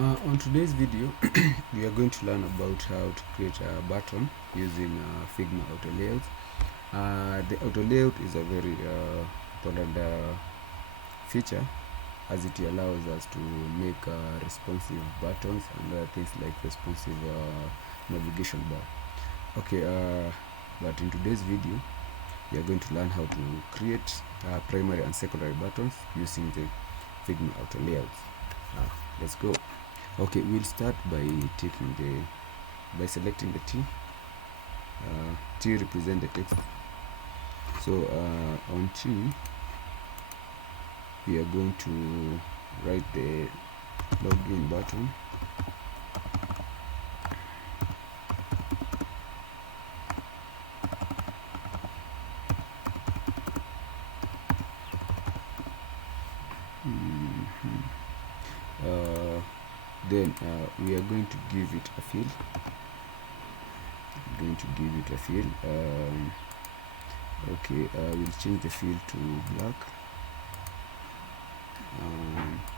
On today's video, we are going to learn about how to create a button using Figma auto layout. The auto layout is a very important feature, as it allows us to make responsive buttons and things like responsive navigation bar. Okay, but in today's video, we are going to learn how to create primary and secondary buttons using the Figma auto layouts. Let's go. Okay, we'll start by selecting the T. T represent the text. So on T, we are going to write the login button. Then we are going to give it a fill. Okay, we'll change the fill to black.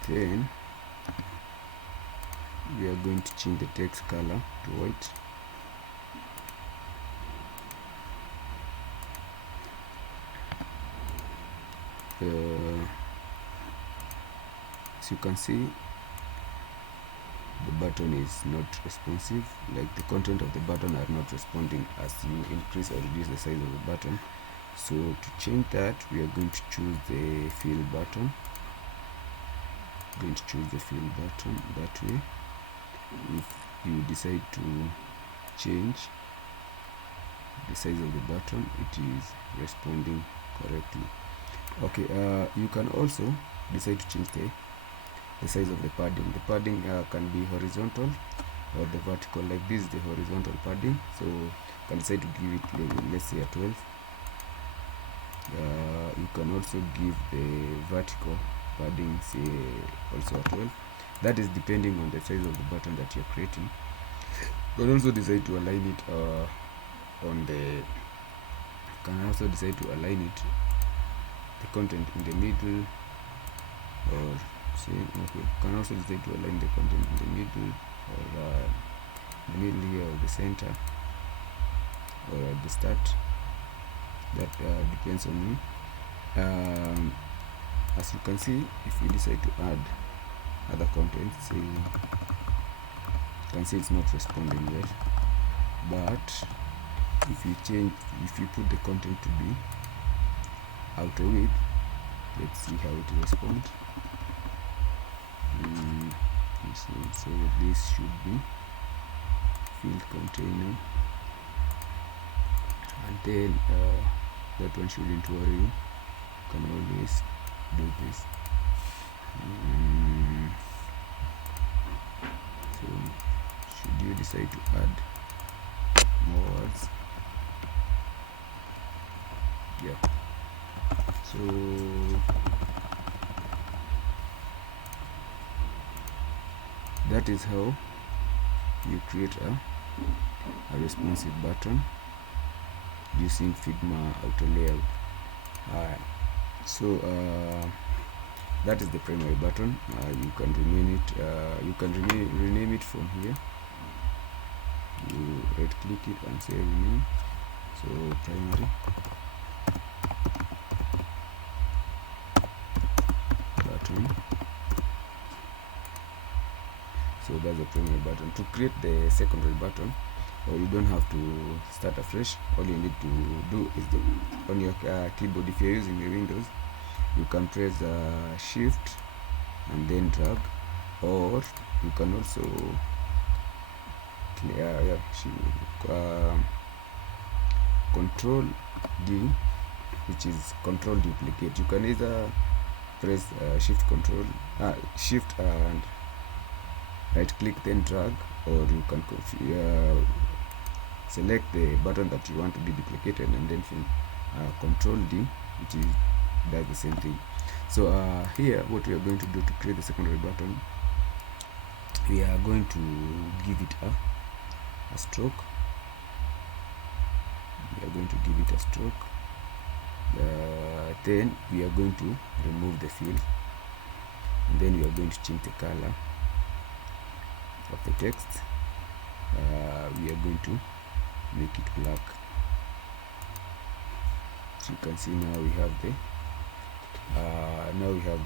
Then we are going to change the text color to white. As you can see, the button is not responsive, like the content of the button are not responding as you increase or reduce the size of the button. So to change that, we are going to choose the fill button. That way. If you decide to change the size of the button, it is responding correctly. Okay, you can also decide to change the size of the padding. The padding can be horizontal or the vertical. Like this is the horizontal padding, so you can decide to give it, let's say, a 12. You can also give the vertical padding, say, also a 12. That is depending on the size of the button that you're creating. You can also decide to align it the content in the middle, or can also decide to align the content in the middle, or the middle here, or the center, or at the start. That depends on you. As you can see, if you decide to add other content, say, you can see it's not responding yet. But if you put the content to be auto width, let's see how it responds. So this should be field container, and then that one shouldn't worry you. You can always do this. So should you decide to add more words, so that is how you create a responsive button using Figma auto layout. So that is the primary button. You can rename it from here. You right click it and say rename. So primary button. So that's the primary button. To create the secondary button, or you don't have to start afresh. All you need to do is on your keyboard, if you're using the Windows, you can press shift and then drag, or you can also control D, which is control duplicate. You can either press shift and right click then drag, or you can select the button that you want to be duplicated and then control D, which does the same thing. So here, what we are going to do to create the secondary button, we are going to give it a stroke. Then we are going to remove the fill, and then we are going to change the color of the text. We are going to make it black. So you can see now we have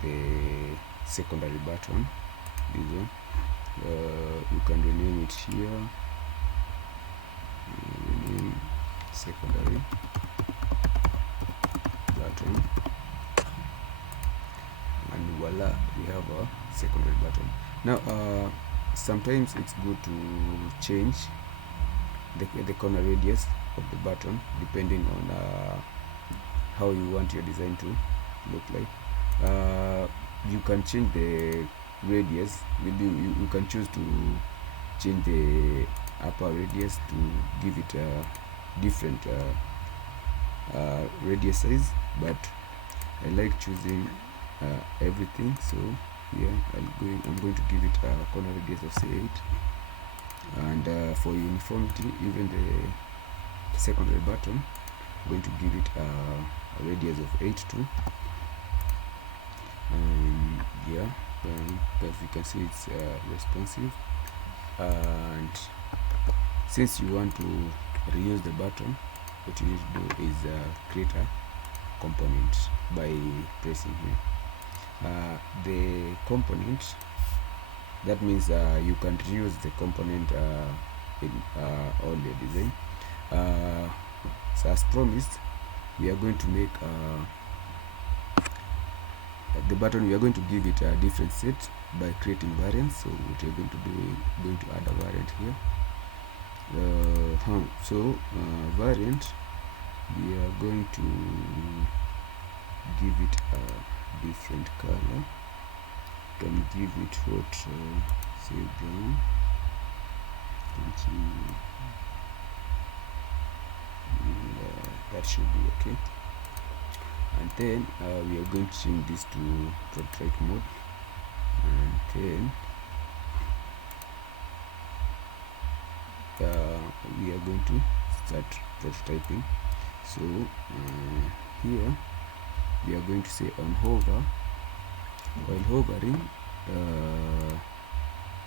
the secondary button. This one, you can rename it here. Rename secondary button, and voila, we have a secondary button. Now sometimes it's good to change the corner radius of the button depending on how you want your design to look like. You can change the radius. Maybe you can choose to change the upper radius to give it a different radius size, but I like choosing everything. So here I'm going to give it a corner radius of say 8, and for uniformity, even the secondary button, I'm going to give it a radius of 8 too. As you can see, it's responsive, and since you want to reuse the button, what you need to do is create a component by pressing here. The component, that means you can reuse the component in all your design. So as promised, we are going to make the button, we are going to give it a different set by creating variants. So what you're going to do is going to add a variant here. Variant, we are going to give it a different color. Can give it what, say brown. That should be okay. And then we are going to change this to portrait mode, and then we are going to start prototyping. So here we are going to say on hover. While hovering,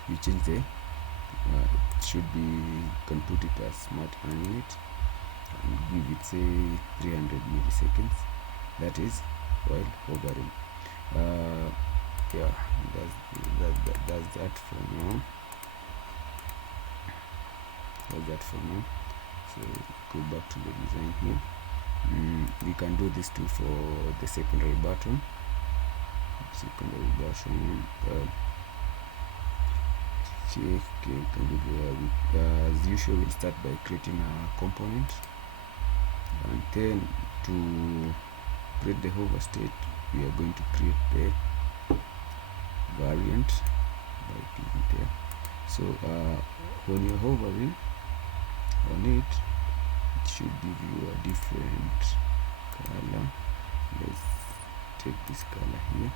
you change the it should be, you can put it as smart animate and give it say 300 milliseconds. That is while hovering. That's that for now. So go back to the design here. We can do this too for the secondary button. As usual, we'll start by creating a component, and then to create the hover state, we are going to create the variant by clicking there. So when you're hovering on it, it should give you a different color. Let's take this color here.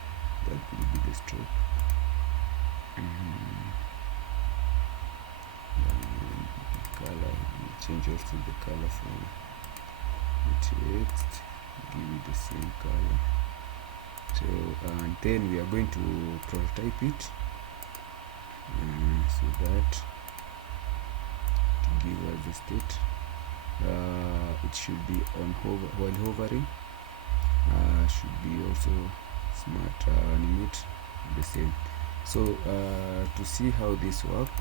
That will be the stroke. Color, we'll change also the color from the text, give it the same color. So and then we are going to prototype it, so that to give us the state, it should be on hover while hovering. Should be also smart animate the same. So to see how this works,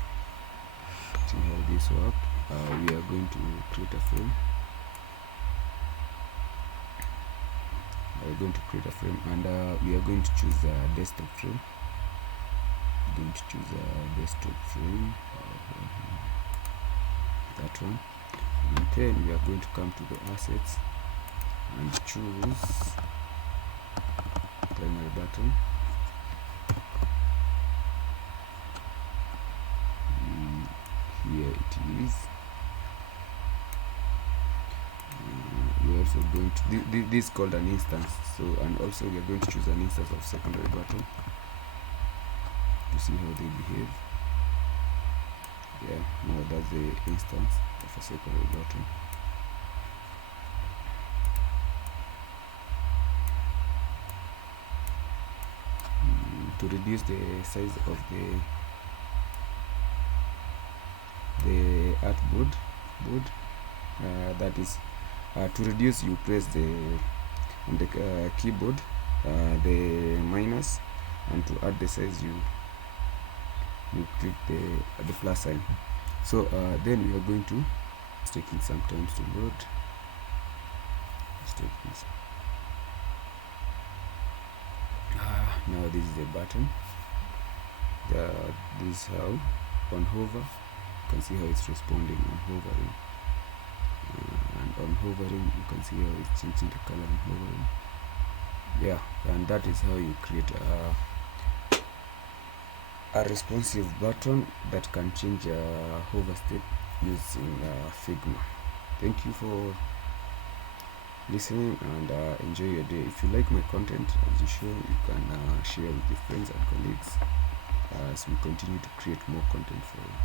we are going to create a frame. We're going to create a frame, and we are going to choose a desktop frame. We're going to choose a desktop frame, that one, and then we are going to come to the assets and choose primary button. Here it is. We're also going to this is called an instance. So, and also we are going to choose an instance of secondary button to see how they behave. Yeah, now that's the instance of a secondary button. To reduce the size of the board. That is to reduce, you press the on the keyboard the minus, and to add the size you click the plus sign. So then we are going to, it's taking some time to load. Now this is the button. This is how, on hover, you can see how it's responding on hovering, and on hovering you can see how it's changing the color on hovering. Yeah, and that is how you create a responsive button that can change hover state using Figma. Thank you for listening, and enjoy your day. If you like my content, as usual, you can share with your friends and colleagues as we continue to create more content for you.